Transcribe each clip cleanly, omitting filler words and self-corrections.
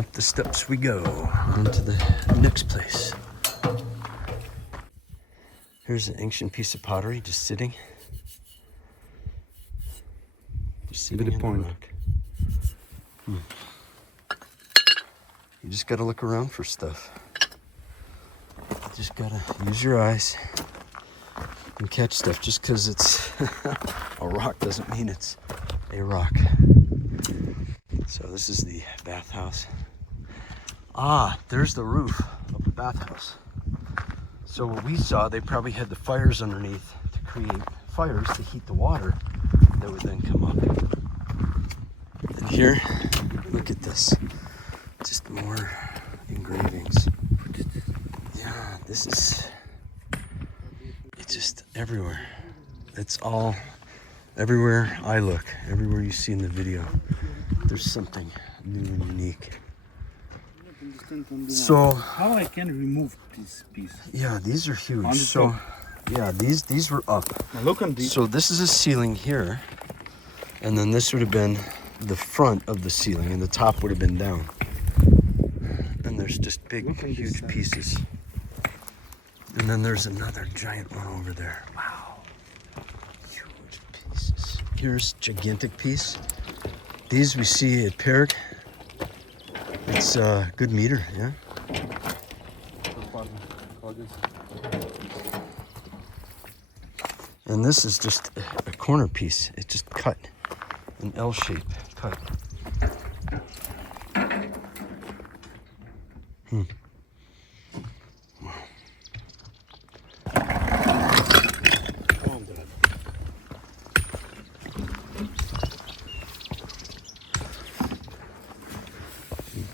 up the steps we go onto the next place. Here's an ancient piece of pottery just sitting. Just sitting on the rock. You just gotta look around for stuff. You just gotta use your eyes and catch stuff. Just because it's a rock doesn't mean it's a rock. So this is the bathhouse. Ah, there's the roof of the bathhouse. So what we saw, they probably had the fires underneath to create fires to heat the water that would then come up. And here, look at this. Just more engravings. Yeah, this is, it's just everywhere. It's all, everywhere I look, everywhere you see in the video, there's something new and unique. So how I can remove this piece? Yeah, these are huge. So yeah, these were up. Now look on these. So this is a ceiling here, and then this would have been the front of the ceiling, and the top would have been down. And there's just big, huge pieces. And then there's another giant one over there. Wow, huge pieces. Here's gigantic piece. These we see at Perg. It's a good meter, yeah. And this is just a corner piece. It's just cut, an L shape cut.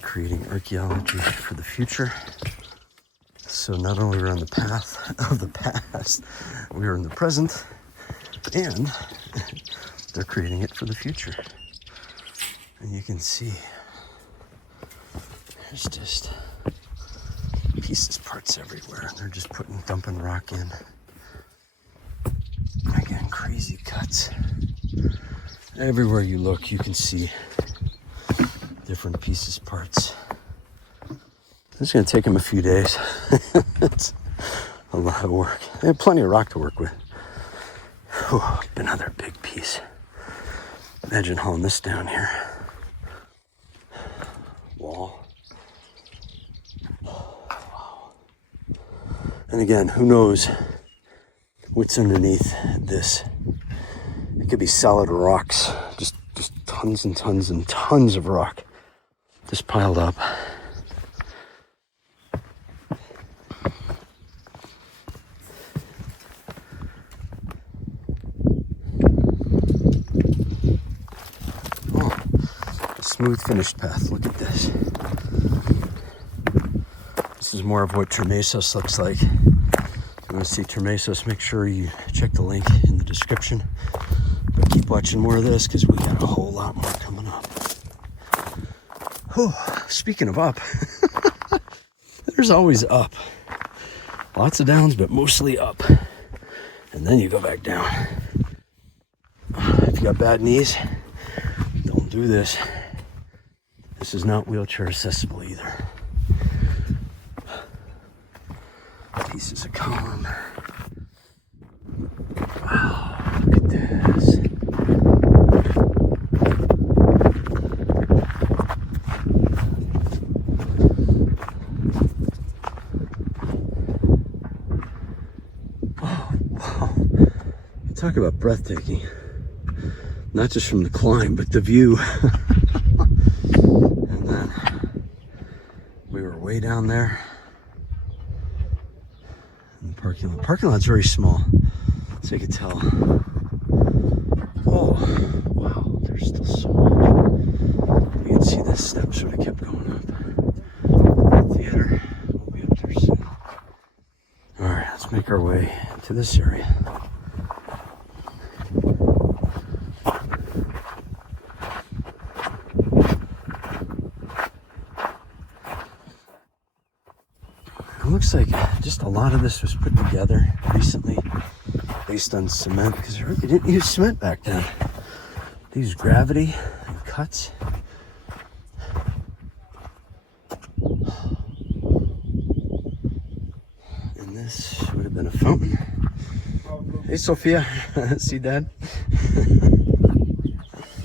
Creating archaeology for the future. So not only we're on the path of the past, we are in the present, and they're creating it for the future. And you can see there's just pieces, parts everywhere. They're just dumping rock in. Again, crazy cuts. Everywhere you look, you can see different pieces, parts. This is going to take them a few days. It's a lot of work. They have plenty of rock to work with. Whew, another big piece. Imagine hauling this down here. Wall. Wow. And again, who knows what's underneath this? It could be solid rocks. Just tons and tons and tons of rock just piled up. Smooth finished path. Look at this. This is more of what Terraced looks like. If you want to see Terraced, make sure you check the link in the description. But keep watching more of this because we got a whole lot more coming up. Whew. Speaking of up, there's always up. Lots of downs, but mostly up. And then you go back down. If you got bad knees, don't do this. This is not wheelchair accessible either. Pieces of column. Wow, look at this. Oh, wow. Talk about breathtaking. Not just from the climb, but the view. Way down there in the parking lot. Parking lot's very small, so you can tell. Oh, wow, there's still so much. You can see this step sort of kept going up. The theater will be up there soon. All right, let's make our way to this area. It looks like just a lot of this was put together recently based on cement, because they didn't use cement back then. They used gravity and cuts. And this would have been a fountain. Hey, Sophia. See Dad?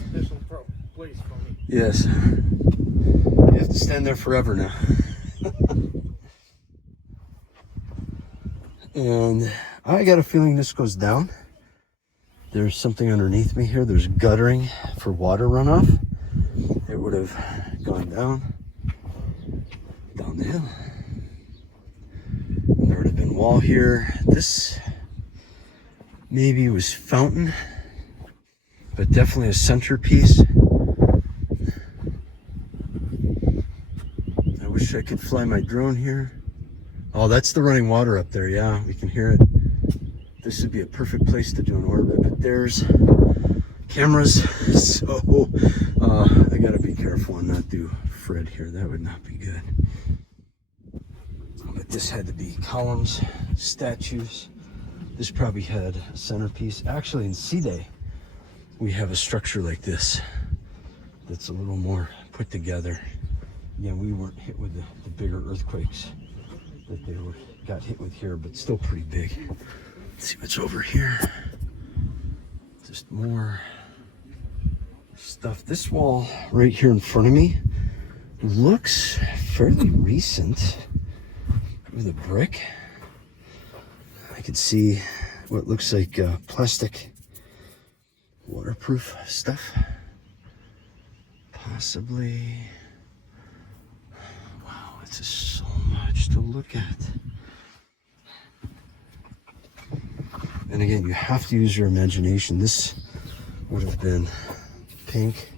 Special place for me. Yes. You have to stand there forever now. And I got a feeling this goes down. There's something underneath me here. There's guttering for water runoff. It would have gone down the hill. And there would have been wall here. This maybe was fountain, but definitely a centerpiece. I wish I could fly my drone here. Oh, that's the running water up there. Yeah, we can hear it. This would be a perfect place to do an orbit, but there's cameras, so I gotta be careful and not do Fred here. That would not be good. But this had to be columns, statues. This probably had a centerpiece. Actually, in Pisidia, we have a structure like this that's a little more put together. Again, we weren't hit with the bigger earthquakes that they got hit with here, but still pretty big. Let's see what's over here. Just more stuff. This wall right here in front of me looks fairly recent with a brick. I could see what looks like plastic waterproof stuff. Possibly. Wow, it's just so much to look at. And again, you have to use your imagination. This would have been pink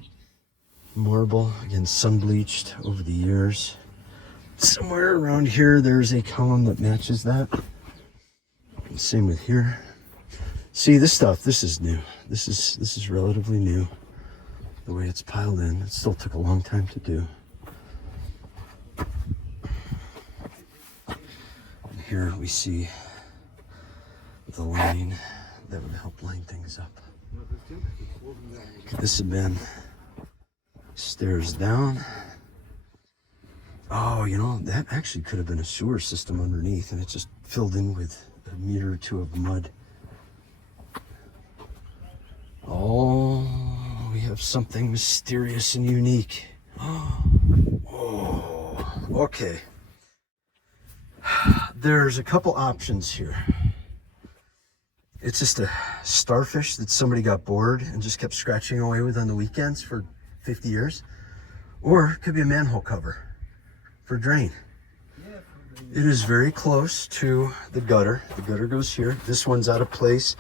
marble, again, sun bleached over the years. Somewhere around here, there's a column that matches that. Same with here. See, this stuff, this is new. This is relatively new. The way it's piled in, it still took a long time to do. And here we see the line that would help line things up. Could this have been stairs down? Oh, you know, that actually could have been a sewer system underneath, and it just filled in with a meter or two of mud. Oh, we have something mysterious and unique. Oh, okay. There's a couple options here. It's just a starfish that somebody got bored and just kept scratching away with on the weekends for 50 years. Or it could be a manhole cover for drain. It is very close to the gutter. The gutter goes here. This one's out of place,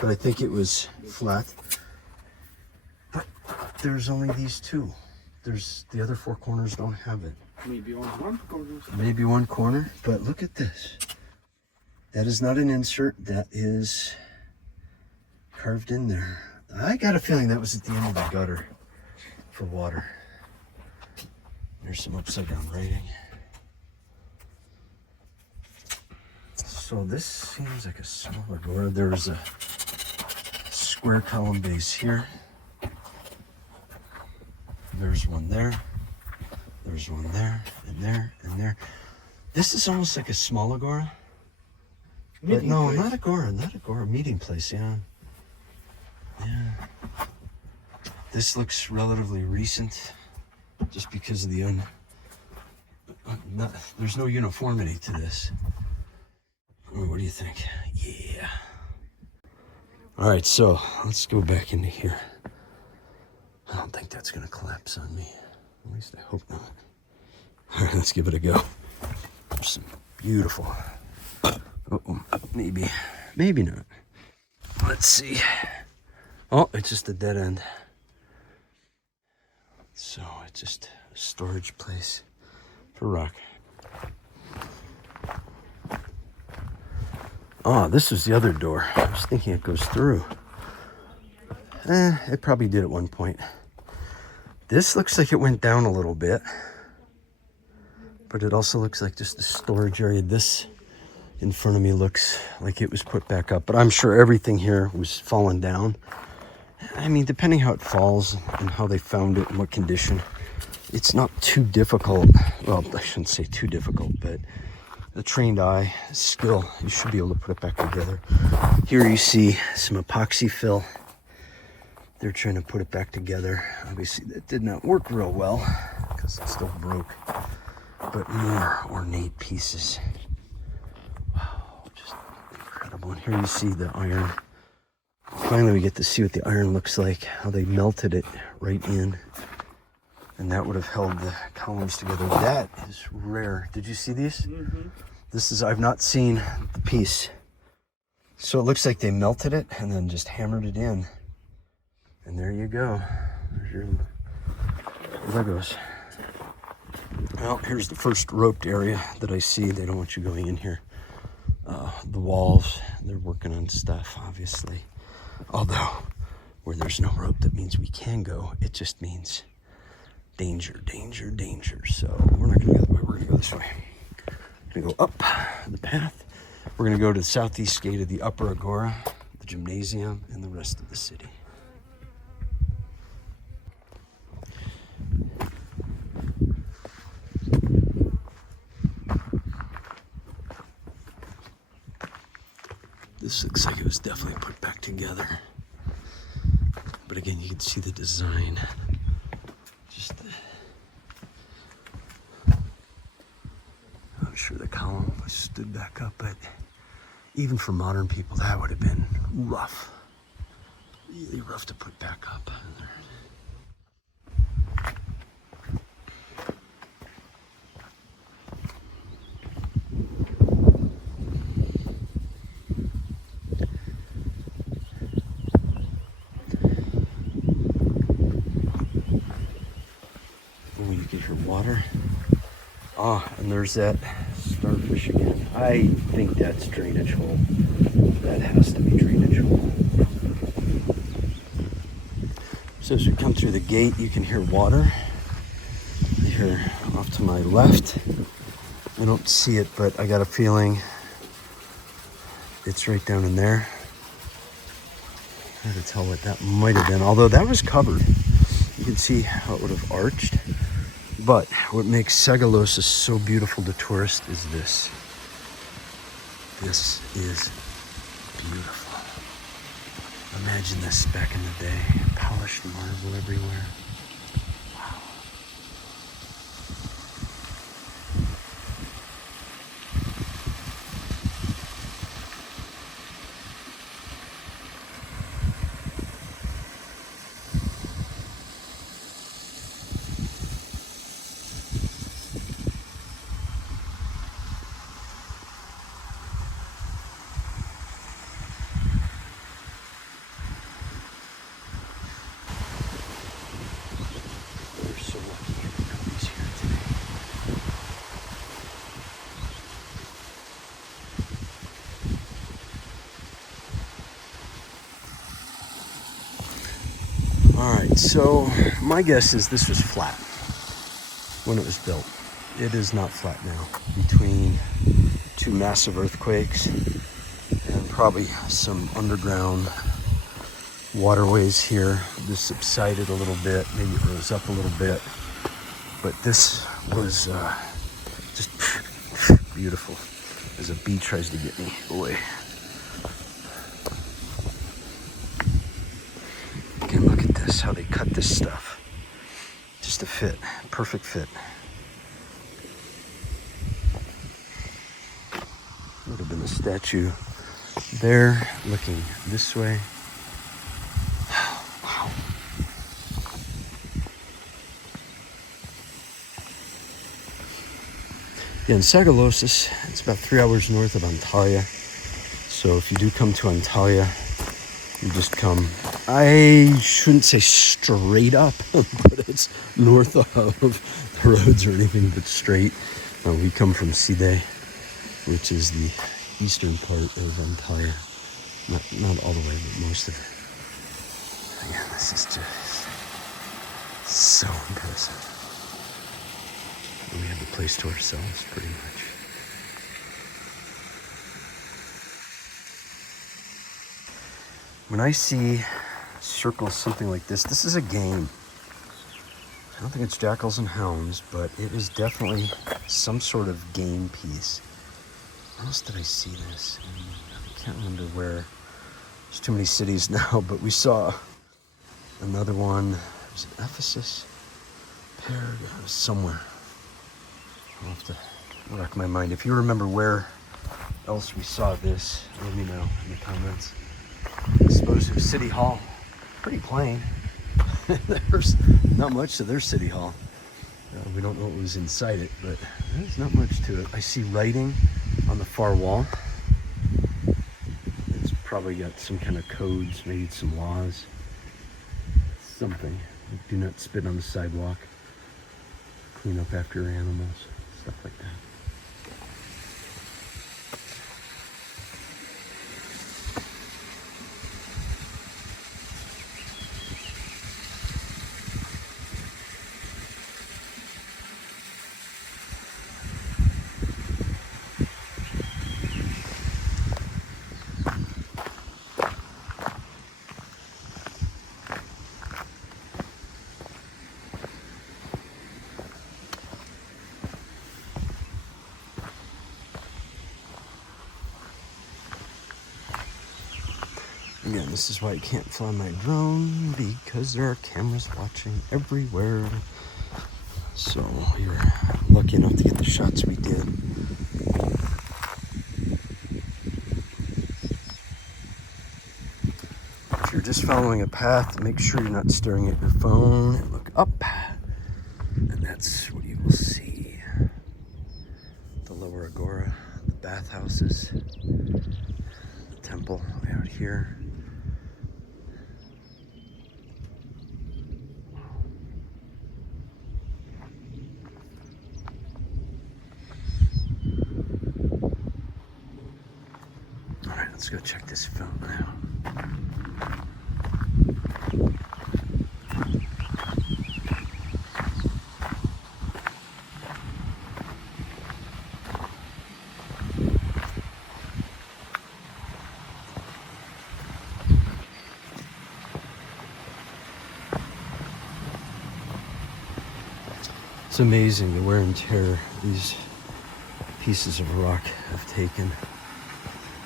but I think it was flat. But there's only these two. There's the other four corners don't have it. Maybe on one corner. Maybe one corner, but look at this. That is not an insert. That is carved in there. I got a feeling that was at the end of the gutter for water. There's some upside down writing. So this seems like a small agora. There's a square column base here. There's one there. There's one there, and there, and there. This is almost like a small agora. But no, not agora, not agora. Meeting place, yeah. Yeah. This looks relatively recent, just because of the there's no uniformity to this. What do you think? Yeah. All right, so let's go back into here. I don't think that's gonna collapse on me. At least I hope not. All right, let's give it a go. There's some beautiful. Oh, maybe not. Let's see. Oh, it's just a dead end. So it's just a storage place for rock. Oh, this was the other door. I was thinking it goes through. It probably did at one point. This looks like it went down a little bit, but it also looks like just a storage area. This in front of me looks like it was put back up, but I'm sure everything here was fallen down. I mean, depending how it falls and how they found it and what condition, it's not too difficult. Well, I shouldn't say too difficult, but the trained eye skill, you should be able to put it back together. Here you see some epoxy fill. They're trying to put it back together. Obviously that did not work real well because it still broke, but more ornate pieces. Wow, just incredible. And here you see the iron. Finally we get to see what the iron looks like, how they melted it right in. And that would have held the columns together. That is rare. Did you see these? Mm-hmm. This is, I've not seen the piece. So it looks like they melted it and then just hammered it in. And there you go. There's your Legos. Well, here's the first roped area that I see. They don't want you going in here. The walls, they're working on stuff, obviously. Although, where there's no rope, that means we can go. It just means danger, danger, danger. So we're not gonna go that way, we're gonna go this way. We're gonna go up the path. We're gonna go to the southeast gate of the Upper Agora, the gymnasium, and the rest of the city. This looks like it was definitely put back together. But again, you can see the design. Just I'm sure the column was stood back up, but even for modern people, that would have been rough. Really rough to put back up. Oh, you can hear water. Ah, and there's that starfish again. I think that's drainage hole. That has to be drainage hole. So as we come through the gate, you can hear water. Here off to my left. I don't see it, but I got a feeling it's right down in there. Hard to tell what that might have been, although that was covered. You can see how it would have arched. But what makes Sagalassos so beautiful to tourists is this. This is beautiful. Imagine this back in the day. Polished marble everywhere. Wow. Alright, so my guess is this was flat when it was built. It is not flat now. Between two massive earthquakes and probably some underground waterways here, this subsided a little bit, maybe it rose up a little bit, but this was just beautiful as a bee tries to get me away. Again, look at this, how they cut this stuff. Just a fit, perfect fit. Would have been a statue there, looking this way. Wow. Yeah, in Sagalassos, it's about 3 hours north of Antalya. So if you do come to Antalya, you just come, I shouldn't say straight up, but it's north of the roads or anything but straight. We come from Pisidia, which is the eastern part of Antalya. Not all the way, but most of it. Again, this is just so impressive. We have the place to ourselves, pretty much. When I see circles something like this is a game. I don't think it's jackals and hounds, but it is definitely some sort of game piece. Where else did I see this? I can't remember where. There's too many cities now, but we saw another one. Was it Ephesus? Somewhere. I'll have to rack my mind. If you remember where else we saw this, let me know in the comments. I suppose it was City Hall. Pretty plain. There's not much to their City Hall. We don't know what was inside it, but there's not much to it. I see writing on the far wall. It's probably got some kind of codes, maybe some laws. Something. Do not spit on the sidewalk. Clean up after your animals. Stuff like that. Again, this is why you can't fly my drone, because there are cameras watching everywhere. So you're lucky enough to get the shots we did. If you're just following a path, make sure you're not staring at your phone and look up. And that's what you will see. The lower agora, the bathhouses, the temple way out here. Let's go check this fountain out. It's amazing the wear and tear these pieces of rock have taken.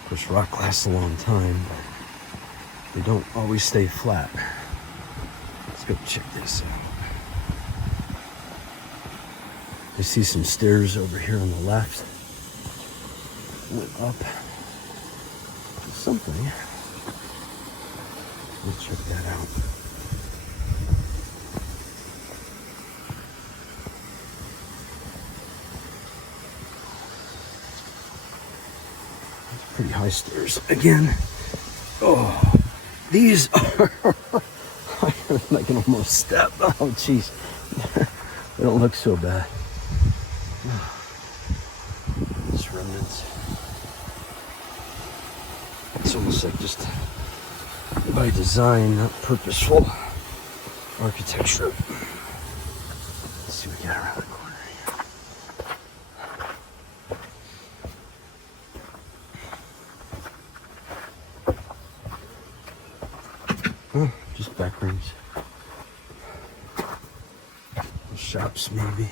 Of course, rock lasts a long time, but they don't always stay flat. Let's go check this out. I see some stairs over here on the left. Went up to something. Let's check that out. Pretty high stairs again. Oh, these are I can almost step. Oh, jeez. They don't look so bad. These remnants. It's almost like just by design, not purposeful architecture. Let's see what we got around the corner. Oh, just back rooms. Shops, maybe.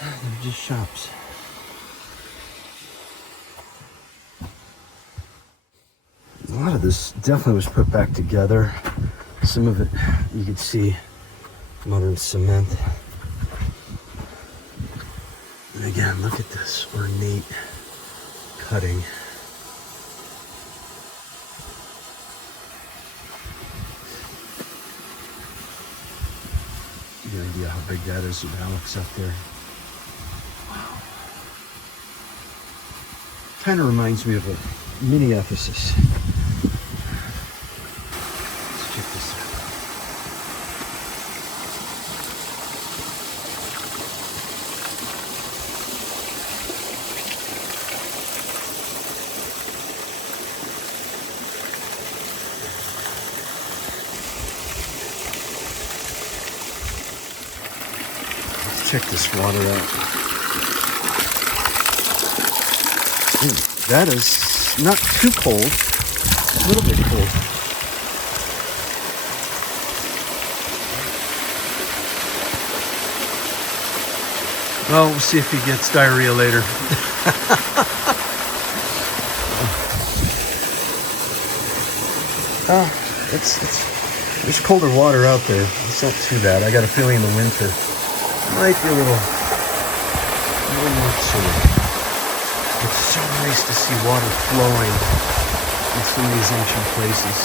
They're just shops. A lot of this definitely was put back together. Some of it you could see modern cement. And again, look at this ornate cutting. No idea how big that is with Alex up there. Wow. Kind of reminds me of a mini Ephesus. Let's check this out. Check this water out. Ooh, that is It's not too cold. A little bit cold. Well, we'll see if he gets diarrhea later. There's colder water out there. It's not too bad. I got a feeling in the winter might be a little more chilly. It's so nice to see water flowing in some of these ancient places.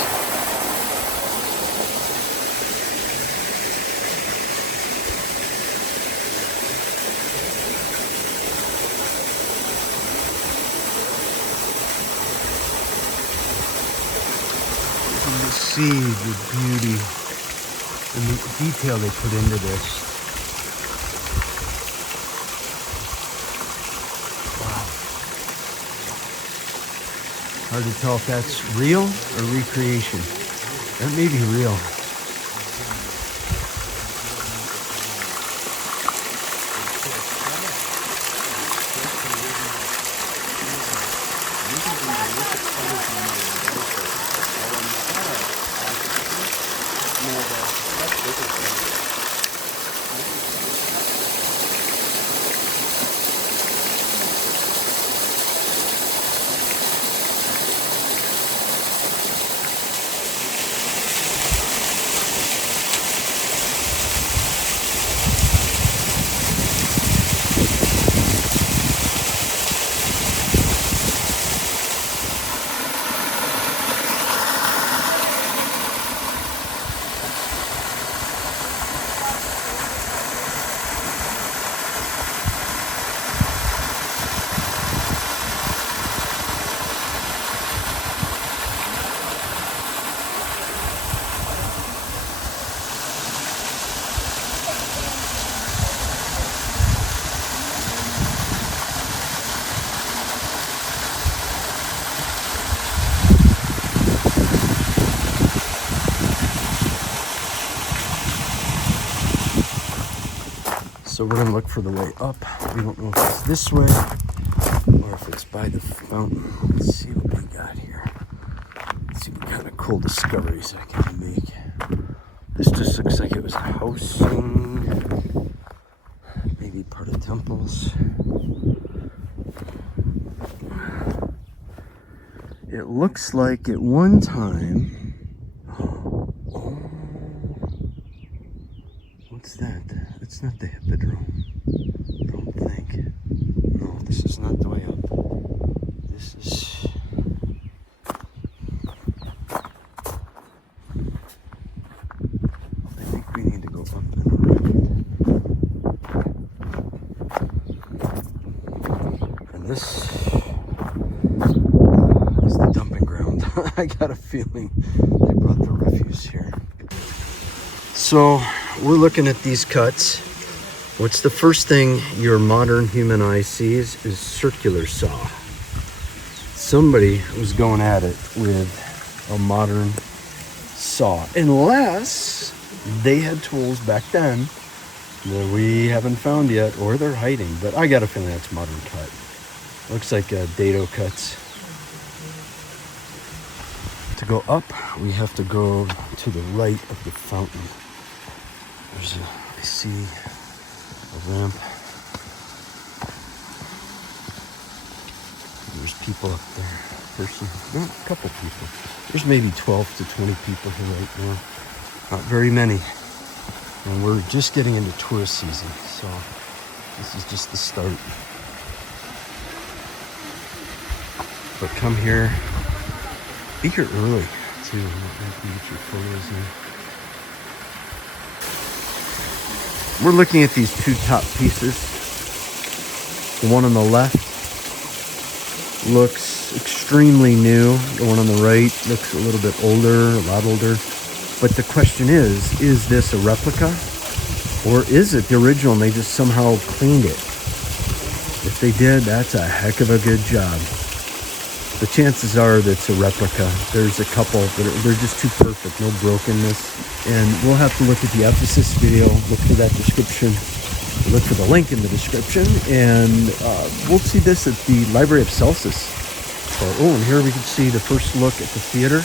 See the beauty and the detail they put into this. Wow. Hard to tell if that's real or recreation. That may be real. So we're gonna look for the way up. We don't know if it's this way or if it's by the fountain. Let's see what we got here. Let's see what kind of cool discoveries I can make. This just looks like it was housing, maybe part of temples. It looks like at one time, what's that? It's not the hippodrome. I don't think. No, this is not the way up. This is... I think we need to go up and around. And this is the dumping ground. I got a feeling they brought the refuse here. So we're looking at these cuts. What's the first thing your modern human eye sees is circular saw. Somebody was going at it with a modern saw, unless they had tools back then that we haven't found yet, or they're hiding. But I got a feeling that's modern cut. Looks like dado cuts. To go up, we have to go to the right of the fountain. I see a ramp. There's people up there. A couple people. There's maybe 12 to 20 people here right now. Not very many. And we're just getting into tourist season, so this is just the start. But come here. Be here early too. You can get your photos in. We're looking at these two top pieces. The one on the left looks extremely new. The one on the right looks a little bit older, a lot older. But the question is this a replica? Or is it the original and they just somehow cleaned it? If they did, that's a heck of a good job. The chances are that it's a replica. There's a couple that they're just too perfect, no brokenness. And we'll have to look at the Ephesus video, look for that description, look for the link in the description, and we'll see this at the Library of Celsus. far. Oh, and here we can see the first look at the theater.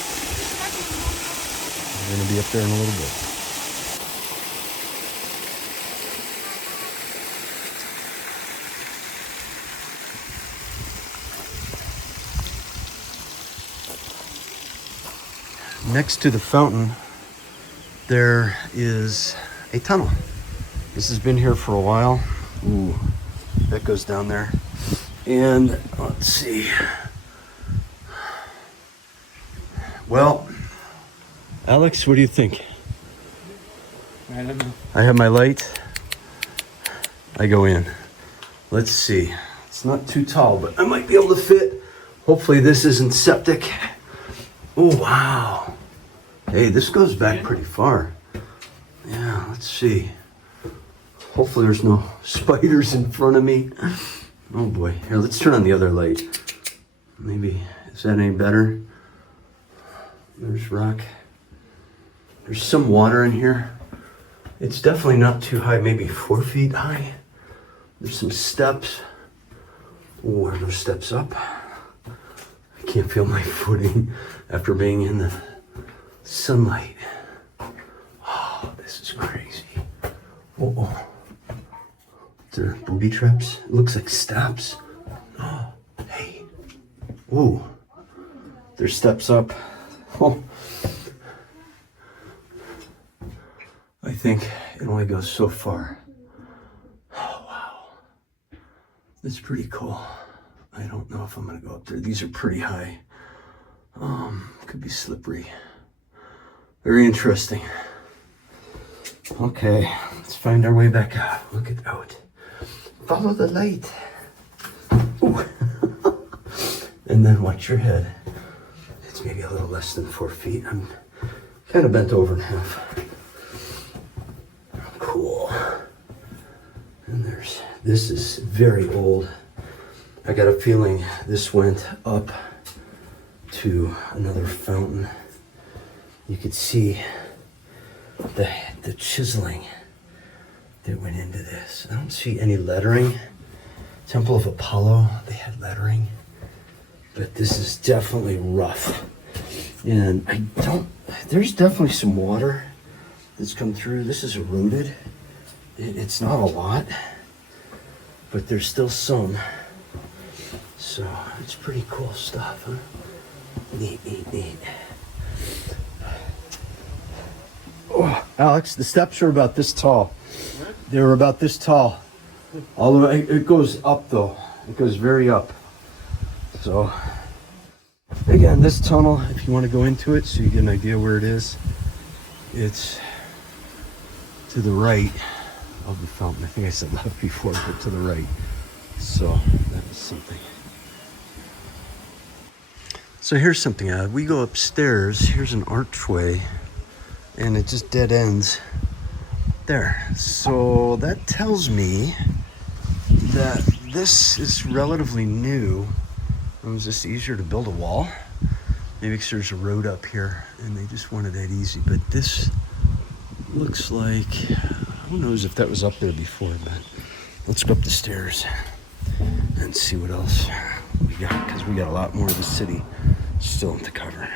We're going to be up there in a little bit. Next to the fountain, there is a tunnel. This has been here for a while. Ooh, that goes down there. And let's see. Well, Alex, what do you think? I don't know. I have my light. I go in. Let's see. It's not too tall, but I might be able to fit. Hopefully this isn't septic. Oh, wow. Hey, this goes back pretty far. Yeah, let's see. Hopefully there's no spiders in front of me. Oh boy. Here, let's turn on the other light. Maybe, is that any better? There's rock. There's some water in here. It's definitely not too high, maybe 4 feet high. There's some steps. Oh, are those steps up? I can't feel my footing after being in the sunlight. Oh, this is crazy. Oh. They're booby traps. It looks like steps. Oh, hey. Ooh. There's steps up. Oh. I think it only goes so far. Oh, wow. That's pretty cool. I don't know if I'm gonna go up there. These are pretty high. Could be slippery. Very interesting. Okay, let's find our way back out. Look it out. Follow the light. Ooh. And then watch your head. It's maybe a little less than 4 feet. I'm kind of bent over in half. Cool. And this is very old. I got a feeling this went up to another fountain. You could see the chiseling that went into this. I don't see any lettering. Temple of Apollo, they had lettering. But this is definitely rough. And there's definitely some water that's come through. This is eroded. It's not a lot, but there's still some. So it's pretty cool stuff, huh? Neat. Oh, Alex, the steps are about this tall. They were about this tall. All the way, it goes up though. It goes very up. So, again, this tunnel, if you want to go into it so you get an idea where it is, it's to the right of the fountain. I think I said left before, but to the right. So, that was something. So here's something odd. We go upstairs, here's an archway, and it just dead ends there. So that tells me that this is relatively new. It was just easier to build a wall. Maybe because there's a road up here and they just wanted that easy. But this looks like, who knows if that was up there before, but let's go up the stairs and see what else we got, because we got a lot more of the city still to cover.